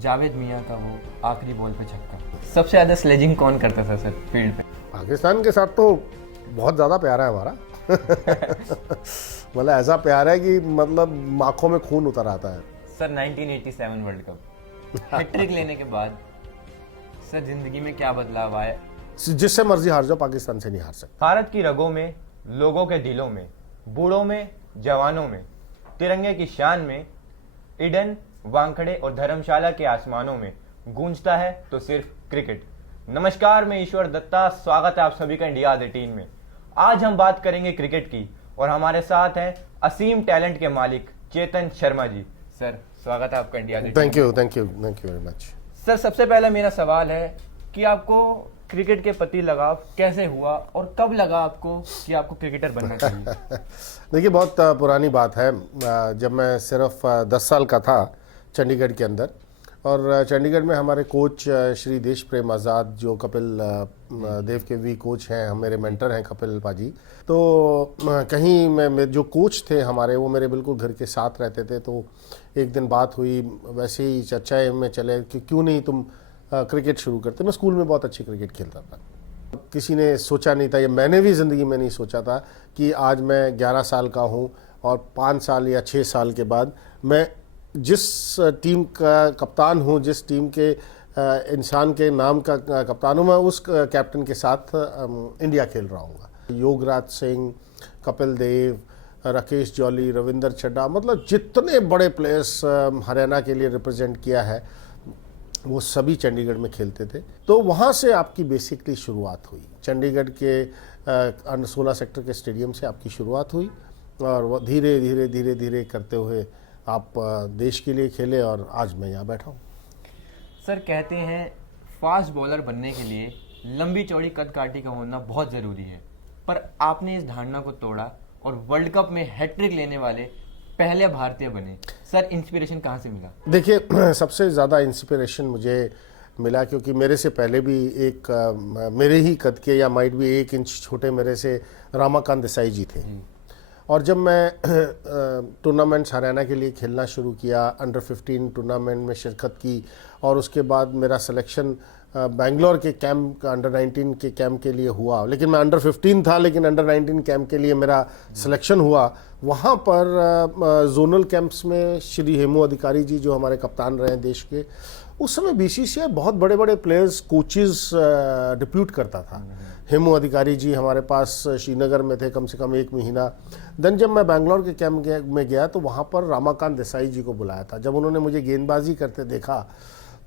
जावेद मियां का वो आखिरी बॉल पे छक्का। सबसे ज़्यादा स्लेजिंग कौन करता था सर फील्ड पे? पाकिस्तान के साथ तो बहुत ज़्यादा प्यार है हमारा। मतलब ऐसा प्यार है कि मतलब आंखों में खून उतर आता है। सर 1987 वर्ल्ड कप हैट्रिक लेने के बाद सर जिंदगी में क्या बदलाव आया? जिससे मर्जी हार जाओ, पाकिस्तान से नहीं हार सकते। भारत की रगों में, लोगों के दिलों में, बूढ़ों में, जवानों में, तिरंगे की शान में, ईडन, वानखेड़े और धर्मशाला के आसमानों में गूंजता है तो सिर्फ क्रिकेट। नमस्कार, मैं ईश्वर दत्ता, स्वागत है आप सभी का इंडिया आज 18 में। आज हम बात करेंगे क्रिकेट की और हमारे साथ हैं असीम टैलेंट के मालिक चेतन शर्मा जी। सर स्वागत है आपका इंडिया आज 18 thank you very much. Sir सबसे पहला मेरा सवाल है कि आपको क्रिकेट के प्रति लगाव कैसे हुआ और कब लगा आपको कि आपको क्रिकेटर बनना चाहिए? देखिए, बहुत पुरानी बात है। जब मैं सिर्फ 10 साल का था चंडीगढ़ के अंदर, और चंडीगढ़ में हमारे कोच श्री देश प्रेम आज़ाद, जो कपिल देव के वी कोच हैं, मेरे मेंटर हैं कपिल पाजी। तो कहीं मैं जो कोच थे हमारे, वो मेरे बिल्कुल घर के साथ रहते थे। तो एक दिन बात हुई, वैसे ही चर्चाएं में चले कि क्यों नहीं तुम क्रिकेट शुरू करते। मैं स्कूल में बहुत अच्छी क्रिकेट खेलता था। किसी ने सोचा नहीं था, या मैंने भी ज़िंदगी में नहीं सोचा था कि आज मैं 11 साल का हूँ और 5 साल या 6 साल के बाद मैं जिस टीम का कप्तान हूँ, जिस टीम के इंसान के नाम का कप्तान हूँ, मैं उस कैप्टन के साथ इंडिया खेल रहा हूँ। योगराज सिंह, कपिल देव, राकेश जॉली, रविंदर चड्ढा, मतलब जितने बड़े प्लेयर्स हरियाणा के लिए रिप्रेजेंट किया है, वो सभी चंडीगढ़ में खेलते थे। तो वहाँ से आपकी बेसिकली शुरुआत हुई। चंडीगढ़ के 16 सेक्टर के स्टेडियम से आपकी शुरुआत हुई और वो धीरे धीरे धीरे धीरे करते हुए आप देश के लिए खेले और आज मैं यहाँ बैठा हूँ। सर कहते हैं फास्ट बॉलर बनने के लिए लंबी चौड़ी कद काठी का होना बहुत ज़रूरी है, पर आपने इस धारणा को तोड़ा और वर्ल्ड कप में हैट्रिक लेने वाले पहले भारतीय बने। सर इंस्पिरेशन कहाँ से मिला? देखिए, सबसे ज़्यादा इंस्पिरेशन मुझे मिला क्योंकि मेरे से पहले भी एक मेरे ही कद के या माइट भी 1 इंच छोटे मेरे से रामाकांत देसाई जी थे। और जब मैं टूर्नामेंट्स हरियाणा के लिए खेलना शुरू किया, अंडर 15 टूर्नामेंट में शिरकत की, और उसके बाद मेरा सिलेक्शन बेंगलोर के कैंप, अंडर 19 के कैंप के लिए हुआ। लेकिन मैं अंडर 15 था, लेकिन अंडर 19 कैंप के लिए मेरा सिलेक्शन हुआ। वहाँ पर जोनल कैंप्स में श्री हेमू अधिकारी जी, जो हमारे कप्तान रहे हैं देश के, उस समय बीसीसीआई बहुत बड़े बड़े प्लेयर्स, कोचेस डिप्यूट करता था। हेमू अधिकारी जी हमारे पास श्रीनगर में थे कम से कम 1 महीना। देन जब मैं बेंगलोर के कैंप में गया तो वहाँ पर रामाकांत देसाई जी को बुलाया था। जब उन्होंने मुझे गेंदबाजी करते देखा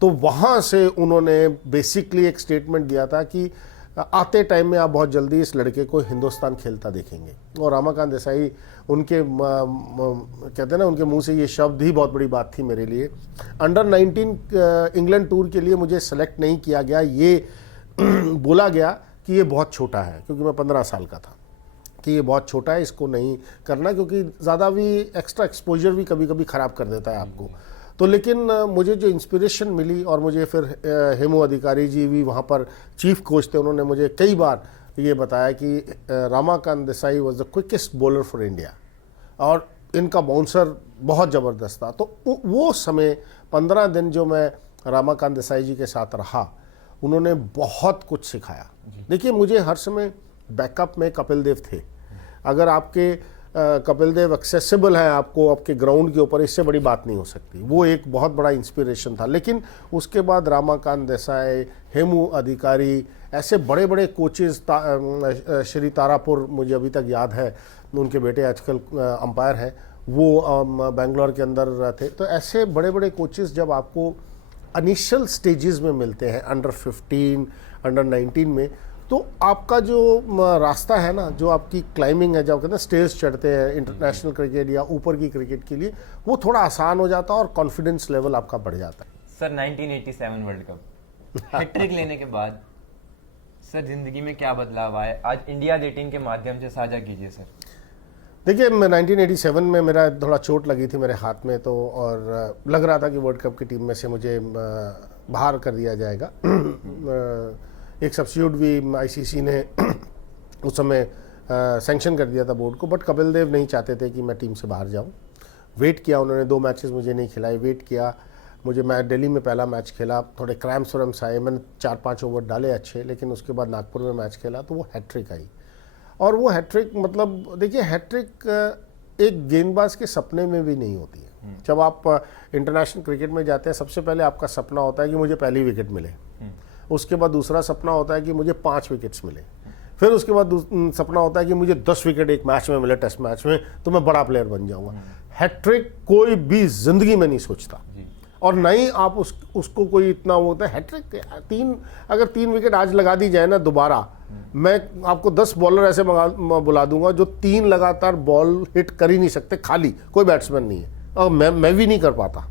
तो वहाँ से उन्होंने बेसिकली एक स्टेटमेंट दिया था कि आते टाइम में आप बहुत जल्दी इस लड़के को हिंदुस्तान खेलता देखेंगे। और रामाकांत देसाई, उनके कहते हैं ना, उनके मुंह से ये शब्द ही बहुत बड़ी बात थी मेरे लिए। अंडर 19 इंग्लैंड टूर के लिए मुझे सेलेक्ट नहीं किया गया, ये बोला गया कि ये बहुत छोटा है, क्योंकि मैं 15 साल का था, कि ये बहुत छोटा है, इसको नहीं करना, क्योंकि ज़्यादा भी एक्स्ट्रा एक्सपोजर भी कभी कभी ख़राब कर देता है आपको। तो लेकिन मुझे जो इंस्पिरेशन मिली, और मुझे फिर हेमू अधिकारी जी भी वहाँ पर चीफ कोच थे, उन्होंने मुझे कई बार ये बताया कि Ramakant Desai was the quickest bowler for India, और इनका बाउंसर बहुत ज़बरदस्त था। तो वो समय 15 दिन जो मैं रामाकांत देसाई जी के साथ रहा, उन्होंने बहुत कुछ सिखाया। देखिए, मुझे हर समय बैकअप में कपिल देव थे। अगर आपके कपिल देव एक्सेसिबल है आपको आपके ग्राउंड के ऊपर, इससे बड़ी बात नहीं हो सकती। वो एक बहुत बड़ा इंस्पिरेशन था। लेकिन उसके बाद रामाकांत देसाई, हेमू अधिकारी, ऐसे बड़े बड़े कोचेस, श्री तारापुर मुझे अभी तक याद है, उनके बेटे आजकल अंपायर हैं, वो बेंगलोर के अंदर थे। तो ऐसे बड़े बड़े कोचेस जब आपको इनिशियल स्टेजेस में मिलते हैं, अंडर 15, अंडर 19 में, तो आपका जो रास्ता है ना, जो आपकी क्लाइंबिंग है, जब कहते हैं स्टेज चढ़ते हैं इंटरनेशनल क्रिकेट या ऊपर की क्रिकेट के लिए, वो थोड़ा आसान हो जाता है और कॉन्फिडेंस लेवल आपका बढ़ जाता है। सर 1987 वर्ल्ड कप हैट्रिक लेने के बाद सर जिंदगी में क्या बदलाव आए? आज इंडिया 18 के माध्यम से साझा कीजिए सर। देखिए, मैं 1987 में मेरा थोड़ा चोट लगी थी मेरे हाथ में, तो और लग रहा था कि वर्ल्ड कप की टीम में से मुझे बाहर कर दिया जाएगा। एक सब्स्टिट्यूट भी आईसीसी ने उस समय सैंक्शन कर दिया था बोर्ड को, बट कपिल देव नहीं चाहते थे कि मैं टीम से बाहर जाऊं। वेट किया उन्होंने, 2 मैचेस मुझे नहीं खिलाए, वेट किया। मैं दिल्ली में पहला मैच खेला, थोड़े क्रैम्स वैम्स आए, मैंने 4-5 ओवर डाले अच्छे, लेकिन उसके बाद नागपुर में मैच खेला तो वो हैट्रिक आई। और वो हैट्रिक मतलब देखिए, हैट्रिक एक गेंदबाज के सपने में भी नहीं होती है। जब आप इंटरनेशनल क्रिकेट में जाते हैं, सबसे पहले आपका सपना होता है कि मुझे पहली विकेट मिले, उसके बाद दूसरा सपना होता है कि मुझे 5 विकेट्स मिले, फिर उसके बाद सपना होता है कि मुझे 10 विकेट एक मैच में मिले, टेस्ट मैच में, तो मैं बड़ा प्लेयर बन जाऊंगा। हैट्रिक कोई भी जिंदगी में नहीं सोचता, और नहीं आप उसको कोई इतना वो होता है। हैट्रिक अगर 3 विकेट आज लगा दी जाए ना दोबारा, मैं आपको 10 बॉलर ऐसे बुला दूंगा जो 3 लगातार बॉल हिट कर ही नहीं सकते, खाली कोई बैट्समैन नहीं है, और मैं भी नहीं कर पाता,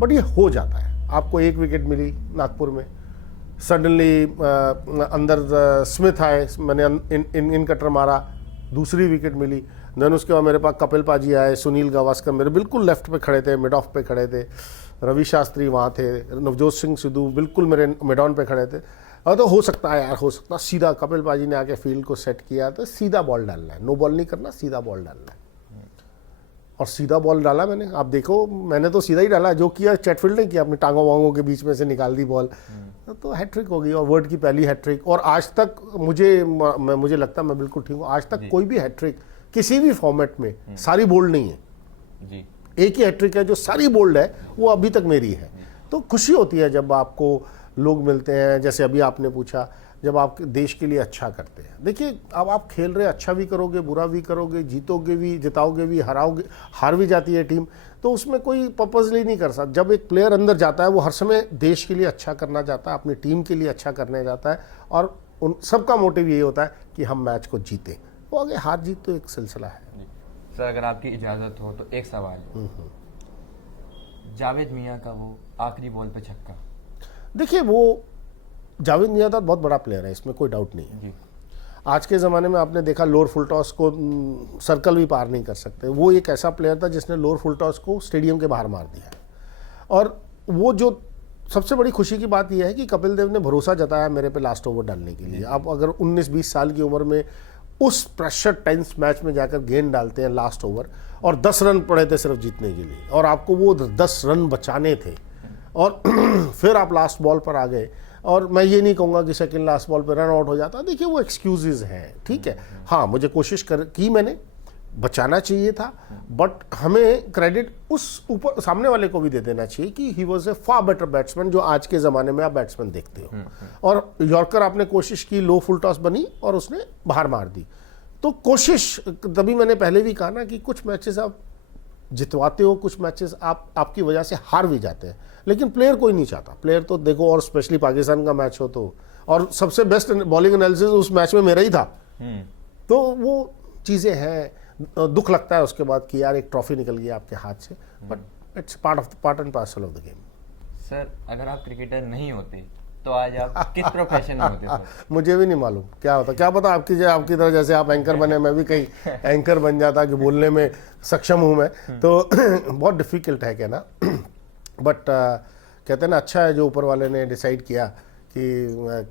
बट ये हो जाता है। आपको 1 विकेट मिली नागपुर में, सडनली अंदर स्मिथ आए, मैंने इन कटर मारा, दूसरी विकेट मिली। देन उसके बाद मेरे पास कपिल पाजी आए, सुनील गावस्कर मेरे बिल्कुल लेफ्ट पे खड़े थे, मिड ऑफ पे खड़े थे, रवि शास्त्री वहाँ थे, नवजोत सिंह सिद्धू बिल्कुल मेरे मिड ऑन पे खड़े थे। और तो हो सकता है यार, हो सकता सीधा कपिल पाजी ने आके फील्ड को सेट किया, तो सीधा बॉल डालना है, नो बॉल नहीं करना, सीधा बॉल डालना है। और सीधा बॉल डाला मैंने, आप देखो मैंने तो सीधा ही डाला, जो किया चैटफील्ड ने किया, अपनी टांगों वांगों के बीच में से निकाल दी बॉल, तो हैट्रिक हो गई, और वर्ल्ड की पहली हैट्रिक। और आज तक मुझे लगता है मैं बिल्कुल ठीक हूँ, आज तक कोई भी हैट्रिक किसी भी फॉर्मेट में सारी बोल्ड नहीं है जी। एक ही हैट्रिक है जो सारी बोल्ड है, वो अभी तक मेरी है। तो खुशी होती है जब आपको लोग मिलते हैं, जैसे अभी आपने पूछा, जब आप देश के लिए अच्छा करते हैं। देखिए, अब आप खेल रहे, अच्छा भी करोगे, बुरा भी करोगे, जीतोगे भी, जिताओगे भी, हराओगे, हार भी जाती है टीम, तो उसमें कोई पर्पजली नहीं कर सकता। जब एक प्लेयर अंदर जाता है, वो हर समय देश के लिए अच्छा करना चाहता है, अपनी टीम के लिए अच्छा करने जाता है, और उन सबका मोटिव यही होता है कि हम मैच को जीतें। वो आगे हार जीत तो एक सिलसिला है। सर, अगर आपकी इजाज़त हो तो एक सवाल है, जावेद मियाँ का वो आखिरी बॉल पे छक्का। देखिए, वो जावेद मियाँ था बहुत बड़ा प्लेयर है, इसमें कोई डाउट नहीं है जी। आज के ज़माने में आपने देखा, लोअर फुल टॉस को सर्कल भी पार नहीं कर सकते। वो एक ऐसा प्लेयर था जिसने लोअर फुल टॉस को स्टेडियम के बाहर मार दिया। और वो जो सबसे बड़ी खुशी की बात यह है कि कपिल देव ने भरोसा जताया मेरे पे लास्ट ओवर डालने के लिए। आप अगर 19-20 साल की उम्र में उस प्रेशर टेंस मैच में जाकर गेंद डालते हैं लास्ट ओवर, और 10 रन पड़े थे सिर्फ जीतने के लिए, और आपको वो 10 रन बचाने थे, और फिर आप लास्ट बॉल पर आ गए। और मैं ये नहीं कहूँगा कि सेकंड लास्ट बॉल पर रन आउट हो जाता। देखिए, वो एक्सक्यूजेज हैं, ठीक है, हाँ मुझे कोशिश की, मैंने बचाना चाहिए था, बट हमें क्रेडिट उस ऊपर सामने वाले को भी दे देना चाहिए कि he was a far better batsman, जो आज के ज़माने में आप बैट्समैन देखते हो। और यॉर्कर आपने कोशिश की, लो फुल टॉस बनी और उसने बाहर मार दी। तो कोशिश, तभी मैंने पहले भी कहा ना कि कुछ मैचेस आप जितवाते हो, कुछ मैचेस आपकी वजह से हार भी जाते हैं, लेकिन प्लेयर कोई नहीं चाहता। प्लेयर तो देखो, और स्पेशली पाकिस्तान का मैच हो तो, और सबसे बेस्ट बॉलिंग एनालिसिस उस मैच में मेरा ही था। तो वो चीज़ें हैं, दुख लगता है उसके बाद कि यार एक ट्रॉफी निकल गई आपके हाथ से, but it's part and parcel of the game. Sir, अगर आप क्रिकेटर नहीं होते तो आज आप किस प्रोफेशन में होते सर? मुझे भी नहीं मालूम क्या होता, क्या पता आपकी तरह जैसे आप एंकर बने, मैं भी कहीं एंकर बन जाता कि बोलने में सक्षम हूँ मैं, तो बहुत डिफिकल्ट है कहना। बट कहते हैं ना, अच्छा है जो ऊपर वाले ने डिसाइड किया कि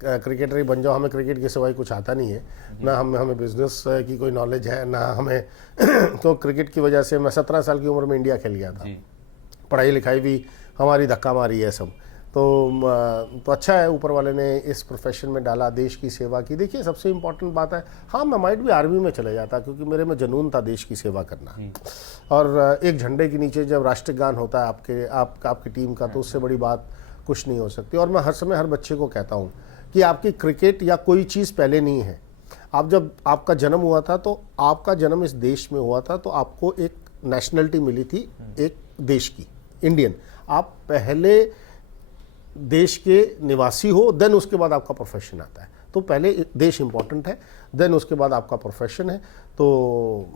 क्रिकेटर ही बन जाओ। हमें क्रिकेट के सिवाय कुछ आता नहीं है, ना हमें बिजनेस की कोई नॉलेज है, ना हमें तो क्रिकेट की वजह से मैं 17 साल की उम्र में इंडिया खेल गया था। पढ़ाई लिखाई भी हमारी धक्का मारी है सब, तो अच्छा है ऊपर वाले ने इस प्रोफेशन में डाला, देश की सेवा की। देखिए, सबसे इम्पोर्टेंट बात है, हाँ मैं माइट भी आर्मी में चले जाता, क्योंकि मेरे में जुनून था देश की सेवा करना। और एक झंडे के नीचे जब राष्ट्रगान होता है आपकी टीम का, तो उससे बड़ी बात कुछ नहीं हो सकती। और मैं हर समय हर बच्चे को कहता हूँ कि आपकी क्रिकेट या कोई चीज़ पहले नहीं है। जब आपका जन्म हुआ था, तो आपका जन्म इस देश में हुआ था, तो आपको एक नेशनलिटी मिली थी, एक देश की, इंडियन। आप पहले देश के निवासी हो, देन उसके बाद आपका प्रोफेशन आता है। तो पहले देश इंपॉर्टेंट है, देन उसके बाद आपका प्रोफेशन है। तो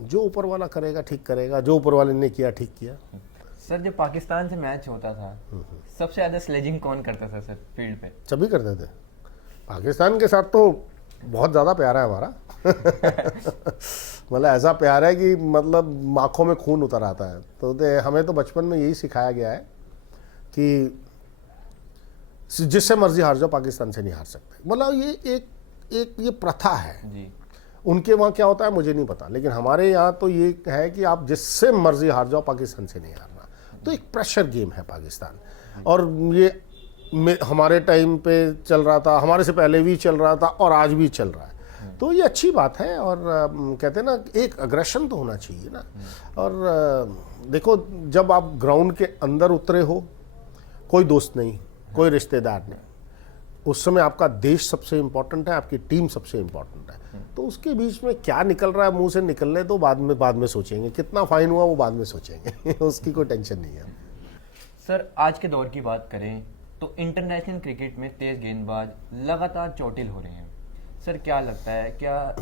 जो ऊपर वाला करेगा ठीक करेगा, जो ऊपर वाले ने किया ठीक किया। सर, जब पाकिस्तान से मैच होता था, सबसे ज़्यादा स्लेजिंग कौन करता था सर फील्ड पे? सभी करते थे। पाकिस्तान के साथ तो बहुत ज़्यादा प्यार है हमारा। मतलब ऐसा प्यार है कि मतलब आँखों में खून उतर आता है। तो हमें तो बचपन में यही सिखाया गया है कि जिससे मर्जी हार जाओ, पाकिस्तान से नहीं हार सकते। मतलब ये ये प्रथा है जी। उनके वहाँ क्या होता है मुझे नहीं पता, लेकिन हमारे यहाँ तो ये है कि आप जिससे मर्जी हार जाओ, पाकिस्तान से नहीं हारना। तो एक प्रेशर गेम है पाकिस्तान। और ये हमारे टाइम पे चल रहा था, हमारे से पहले भी चल रहा था और आज भी चल रहा है। तो ये अच्छी बात है। और कहते हैं ना, एक अग्रेशन तो होना चाहिए ना। और देखो, जब आप ग्राउंड के अंदर उतरे हो, कोई दोस्त नहीं, कोई रिश्तेदार नहीं, उस समय आपका देश सबसे इम्पोर्टेंट है, आपकी टीम सबसे इम्पोर्टेंट है। तो उसके बीच में क्या निकल रहा है मुंह से, निकलने तो बाद में सोचेंगे, कितना फाइन हुआ वो बाद में सोचेंगे उसकी कोई टेंशन नहीं है। सर, आज के दौर की बात करें तो इंटरनेशनल क्रिकेट में तेज गेंदबाज लगातार चोटिल हो रहे हैं। सर, क्या लगता है, क्या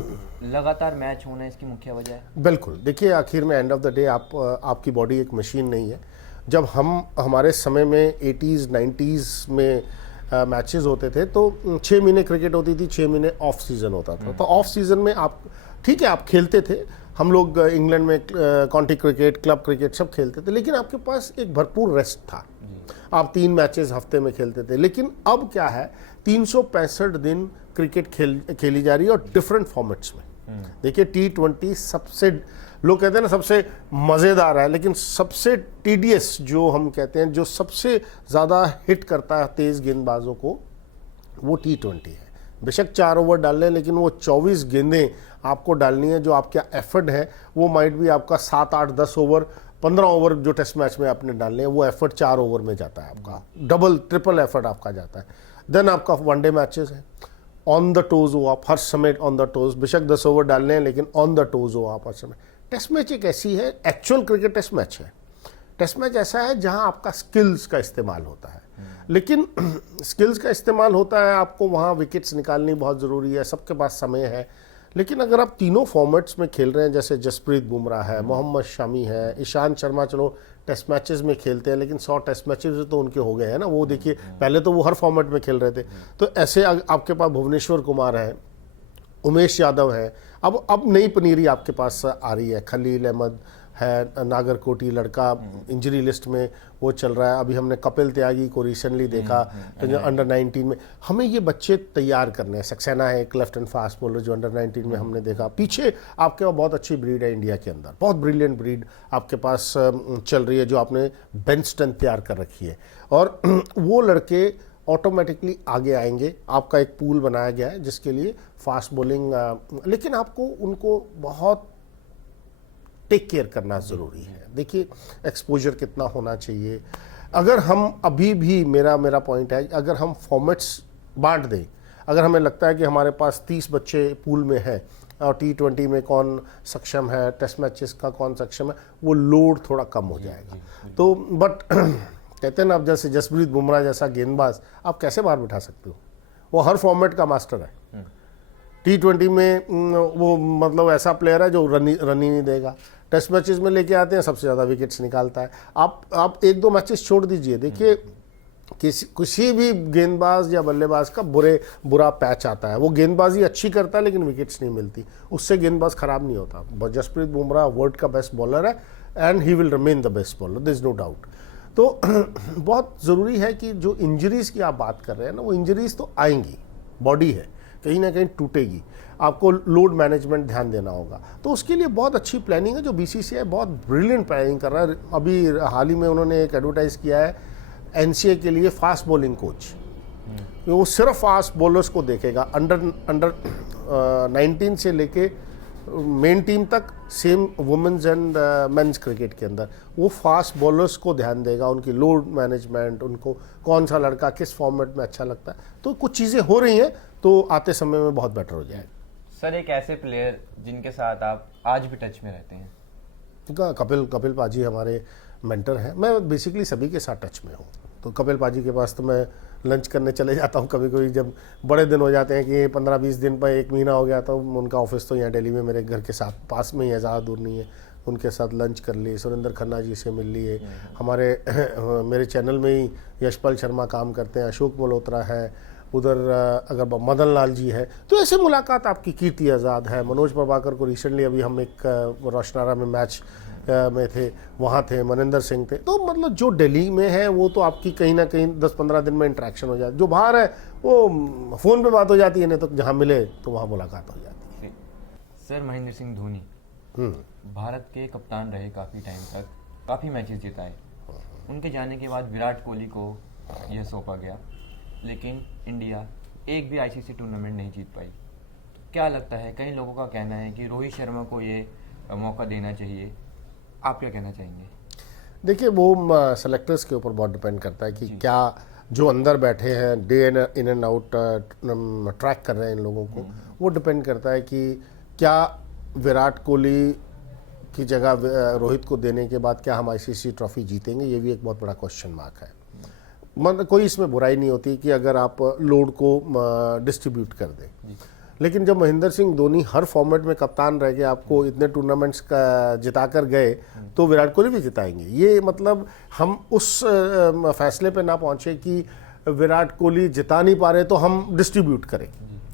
लगातार मैच होना इसकी मुख्य वजह है? बिल्कुल। देखिए, आखिर में एंड ऑफ द डे आपकी बॉडी एक मशीन नहीं है। जब हमारे समय में 80s 90s में मैचेस होते थे तो 6 महीने क्रिकेट होती थी, 6 महीने ऑफ सीज़न होता था। तो ऑफ सीज़न में आप ठीक है, आप खेलते थे, हम लोग इंग्लैंड में काउंटी क्रिकेट, क्लब क्रिकेट सब खेलते थे, लेकिन आपके पास एक भरपूर रेस्ट था। आप 3 मैचेस हफ्ते में खेलते थे। लेकिन अब क्या है, 365 दिन क्रिकेट खेली जा रही है और डिफरेंट फॉर्मेट्स में। देखिए, T20 सबसे, लोग कहते हैं ना सबसे मज़ेदार है, लेकिन सबसे टीडियस जो हम कहते हैं, जो सबसे ज़्यादा हिट करता है तेज़ गेंदबाजों को, वो T20 है। बेशक 4 ओवर डाल लें, लेकिन वो 24 गेंदें आपको डालनी है। जो आपका एफर्ट है वो माइट भी आपका 7, 8, 10 ओवर, 15 ओवर जो टेस्ट मैच में आपने डालने हैं, वो एफर्ट 4 ओवर में जाता है आपका, डबल ट्रिपल एफर्ट आपका जाता है। देन आपका वनडे मैचेस है, ऑन द टोज हो आप हर समय, ऑन द टोज, बेशक 10 ओवर डालने हैं, लेकिन ऑन द टोज हो आप हर समय। टेस्ट मैच एक ऐसी है, एक्चुअल क्रिकेट टेस्ट मैच है। टेस्ट मैच ऐसा है जहां आपका स्किल्स का इस्तेमाल होता है, लेकिन स्किल्स का इस्तेमाल होता है, आपको वहां विकेट्स निकालनी बहुत ज़रूरी है, सबके पास समय है। लेकिन अगर आप तीनों फॉर्मेट्स में खेल रहे हैं, जैसे जसप्रीत बुमराह है, मोहम्मद शमी है, ईशांत शर्मा, चलो टेस्ट मैचेस में खेलते हैं, लेकिन 100 टेस्ट मैचेस तो उनके हो गए हैं ना। वो देखिए, पहले तो वो हर फॉर्मेट में खेल रहे थे। तो ऐसे आपके पास भुवनेश्वर कुमार है, उमेश यादव है, अब नई पनीरी आपके पास आ रही है, खलील अहमद है, नागरकोटी लड़का इंजरी लिस्ट में वो चल रहा है। अभी हमने कपिल त्यागी को रिसेंटली देखा अंडर 19 में। हमें ये बच्चे तैयार करने हैं। सक्सेना है एक लेफ्ट एंड फास्ट बॉलर जो अंडर 19 में हमने देखा। पीछे आपके पास बहुत अच्छी ब्रीड है इंडिया के अंदर, बहुत ब्रिलियंट ब्रीड आपके पास चल रही है, जो आपने बेंच स्ट्रेंथ तैयार कर रखी है। और वो लड़के ऑटोमेटिकली आगे आएंगे। आपका एक पूल बनाया गया है जिसके लिए फास्ट बॉलिंग, लेकिन आपको उनको बहुत टेक केयर करना ज़रूरी है। देखिए, एक्सपोजर कितना होना चाहिए। अगर हम अभी भी, मेरा पॉइंट है, अगर हम फॉर्मेट्स बांट दें, अगर हमें लगता है कि हमारे पास 30 बच्चे पूल में हैं और T20 में कौन सक्षम है, टेस्ट मैचेस का कौन सक्षम है, वो लोड थोड़ा कम हो जाएगा। तो बट कहते हैं ना, अब जैसे जसप्रीत बुमराह जैसा गेंदबाज आप कैसे बाहर बिठा सकते हो? वो हर फॉर्मेट का मास्टर है। T20 में वो मतलब ऐसा प्लेयर है जो रन ही नहीं देगा। टेस्ट मैचेस में लेके आते हैं, सबसे ज़्यादा विकेट्स निकालता है। आप 1-2 मैचेस छोड़ दीजिए, देखिए किसी भी गेंदबाज या बल्लेबाज का बुरा पैच आता है, वो गेंदबाजी अच्छी करता है लेकिन विकेट्स नहीं मिलती, उससे गेंदबाज खराब नहीं होता। जसप्रीत बुमराह वर्ल्ड का बेस्ट बॉलर है and he will remain the best bowler, there is no doubt. तो बहुत ज़रूरी है कि जो इंजरीज़ की आप बात कर रहे हैं ना, वो इंजरीज़ तो आएंगी, बॉडी है, कहीं ना कहीं टूटेगी, आपको लोड मैनेजमेंट ध्यान देना होगा। तो उसके लिए बहुत अच्छी प्लानिंग है जो BCCI बहुत ब्रिलियंट प्लानिंग कर रहा है। अभी हाल ही में उन्होंने एक एडवर्टाइज़ किया है NCA के लिए फास्ट बॉलिंग कोच, वो सिर्फ फास्ट बॉलर्स को देखेगा, अंडर 19 से लेके मेन टीम तक, same women's and men's cricket के अंदर वो फास्ट बॉलर्स को ध्यान देगा, उनकी लोड मैनेजमेंट, उनको कौन सा लड़का किस फॉर्मेट में अच्छा लगता है। तो कुछ चीज़ें हो रही हैं, तो आते समय में बहुत बेटर हो जाएगा। सर, एक ऐसे प्लेयर जिनके साथ आप आज भी टच में रहते हैं? कपिल पाजी हमारे मेंटर हैं। मैं बेसिकली सभी के साथ टच में हूँ। तो कपिल पाजी के पास तो मैं लंच करने चले जाता हूँ कभी कभी, जब बड़े दिन हो जाते हैं कि 15-20 दिन पर 1 महीना हो गया, तो उनका ऑफिस तो यहाँ दिल्ली में मेरे घर के साथ पास में ही है, ज़्यादा दूर नहीं है। उनके साथ लंच कर लिए, सुरेंद्र खन्ना जी से मिल लिए। हमारे मेरे चैनल में ही यशपाल शर्मा काम करते हैं, अशोक मल्होत्रा है, उधर अगर मदन लाल जी है, तो ऐसे मुलाकात आपकी, कीर्ति आज़ाद है, मनोज प्रभाकर को रिसेंटली अभी हम एक रोशनारा में मैच में थे, वहाँ थे, मनिंदर सिंह थे। तो मतलब जो दिल्ली में है वो तो आपकी कहीं ना कहीं 10-15 दिन में इंटरेक्शन हो जाती, जो बाहर है वो फ़ोन पे बात हो जाती है, नहीं तो जहाँ मिले तो वहाँ मुलाकात हो जाती है। सर, महेंद्र सिंह धोनी भारत के कप्तान रहे काफ़ी टाइम तक, काफ़ी मैचेस जिताए, उनके जाने के बाद विराट कोहली को यह सौंपा गया, लेकिन इंडिया एक भी आईसीसी टूर्नामेंट नहीं जीत पाई। तो क्या लगता है, कई लोगों का कहना है कि रोहित शर्मा को ये मौका देना चाहिए, आप क्या कहना चाहेंगे? देखिए, वो सेलेक्टर्स के ऊपर बहुत डिपेंड करता है कि क्या जो अंदर बैठे हैं day in and out track कर रहे हैं इन लोगों को, वो डिपेंड करता है कि क्या विराट कोहली की जगह रोहित को देने के बाद क्या हम आईसीसी ट्रॉफी जीतेंगे, ये भी एक बहुत बड़ा क्वेश्चन मार्क है। मतलब कोई इसमें बुराई नहीं होती कि अगर आप लोड को डिस्ट्रीब्यूट कर दें, लेकिन जब महेंद्र सिंह धोनी हर फॉर्मेट में कप्तान रह के आपको इतने टूर्नामेंट्स का जिता कर गए, तो विराट कोहली भी जिताएंगे। ये मतलब हम उस फैसले पे ना पहुंचे कि विराट कोहली जिता नहीं पा रहे तो हम डिस्ट्रीब्यूट करें।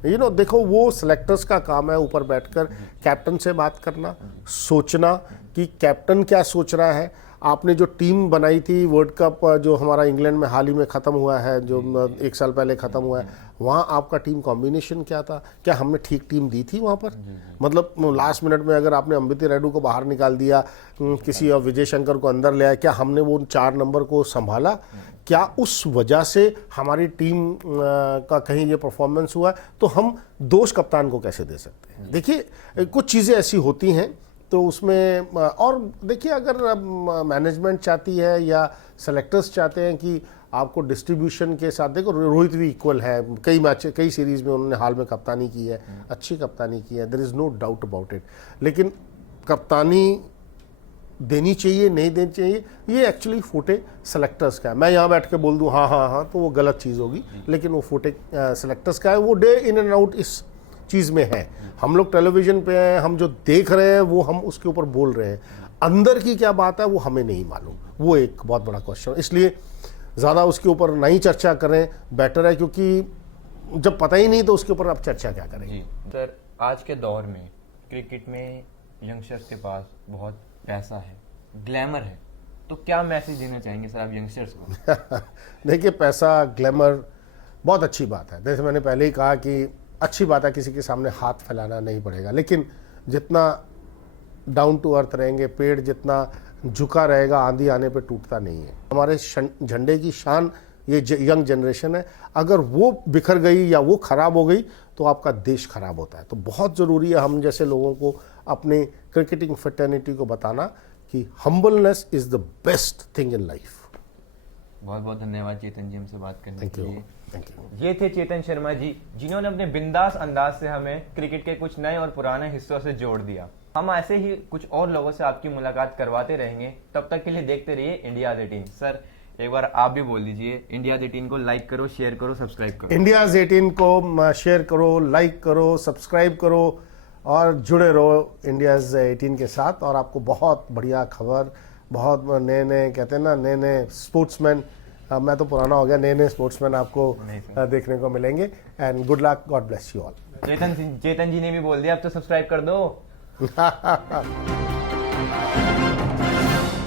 देखो, वो सेलेक्टर्स का काम है ऊपर बैठकर कैप्टन से बात करना, सोचना कि कैप्टन क्या सोच रहा है। आपने जो टीम बनाई थी वर्ल्ड कप जो हमारा इंग्लैंड में हाल ही में ख़त्म हुआ है, जो 1 साल पहले ख़त्म हुआ है, वहाँ आपका टीम कॉम्बिनेशन क्या था? क्या हमने ठीक टीम दी थी वहाँ पर? मतलब लास्ट मिनट में अगर आपने अम्बिति रेड्डी को बाहर निकाल दिया, किसी और विजय शंकर को अंदर ले आया, क्या हमने वो 4 नंबर को संभाला? क्या उस वजह से हमारी टीम का कहीं ये परफॉर्मेंस हुआ? तो हम दोष कप्तान को कैसे दे सकते हैं? देखिए, कुछ चीज़ें ऐसी होती हैं तो उसमें, और देखिए, अगर मैनेजमेंट चाहती है या सेलेक्टर्स चाहते हैं कि आपको डिस्ट्रीब्यूशन के साथ, देखो रोहित भी इक्वल है, कई मैच कई सीरीज़ में उन्होंने हाल में कप्तानी की है, अच्छी कप्तानी की है, there is no doubt about it. लेकिन कप्तानी देनी चाहिए नहीं देनी चाहिए, ये एक्चुअली फोटे सेलेक्टर्स का है। मैं यहाँ बैठ के बोल दूँ हाँ हाँ हाँ तो वो गलत चीज़ होगी, लेकिन वो फोटे सेलेक्टर्स का है। वो डे इन एंड आउट इस चीज़ में है। हम लोग टेलीविज़न पे हैं, हम जो देख रहे हैं वो हम उसके ऊपर बोल रहे हैं, अंदर की क्या बात है वो हमें नहीं मालूम। वो एक बहुत बड़ा क्वेश्चन है, इसलिए ज़्यादा उसके ऊपर नहीं चर्चा करें, बेटर है, क्योंकि जब पता ही नहीं तो उसके ऊपर आप चर्चा क्या करेंगे। सर, आज के दौर में क्रिकेट में यंगस्टर्स के पास बहुत पैसा है, ग्लैमर है, तो क्या मैसेज देना चाहेंगे सर आप यंगस्टर्स को? देखिए, पैसा ग्लैमर बहुत अच्छी बात है, जैसे मैंने पहले ही कहा कि अच्छी बात है, किसी के सामने हाथ फैलाना नहीं पड़ेगा, लेकिन जितना डाउन टू अर्थ रहेंगे, पेड़ जितना झुका रहेगा आंधी आने पे टूटता नहीं है। हमारे झंडे की शान ये यंग जनरेशन है, अगर वो बिखर गई या वो खराब हो गई तो आपका देश खराब होता है। तो बहुत ज़रूरी है हम जैसे लोगों को अपने क्रिकेटिंग फ्रेटर्निटी को बताना कि humbleness is the best thing in life. बहुत बहुत धन्यवाद चेतन जी हमसे बात करने के लिए। Thank you. ये थे चेतन शर्मा जी, जिन्होंने अपने बिंदास अंदाज से हमें क्रिकेट के कुछ नए और पुराने हिस्सों से जोड़ दिया। हम ऐसे ही कुछ और लोगों से आपकी मुलाकात करवाते रहेंगे, तब तक के लिए देखते रहिए इंडियाज़ 18। सर, एक बार आप भी बोल दीजिए, इंडियाज़ 18 को लाइक करो, शेयर करो, सब्सक्राइब करो। इंडियाज़ 18 को शेयर करो, लाइक करो, सब्सक्राइब करो और जुड़े रहो इंडियाज़ 18 के साथ। और आपको बहुत बढ़िया खबर, बहुत नए कहते हैं ना, नए स्पोर्ट्समैन, मैं तो पुराना हो गया, नए स्पोर्ट्समैन आपको देखने को मिलेंगे। And good luck, God bless you all. Chetan ji ने भी बोल दिया, अब तो सब्सक्राइब कर दो।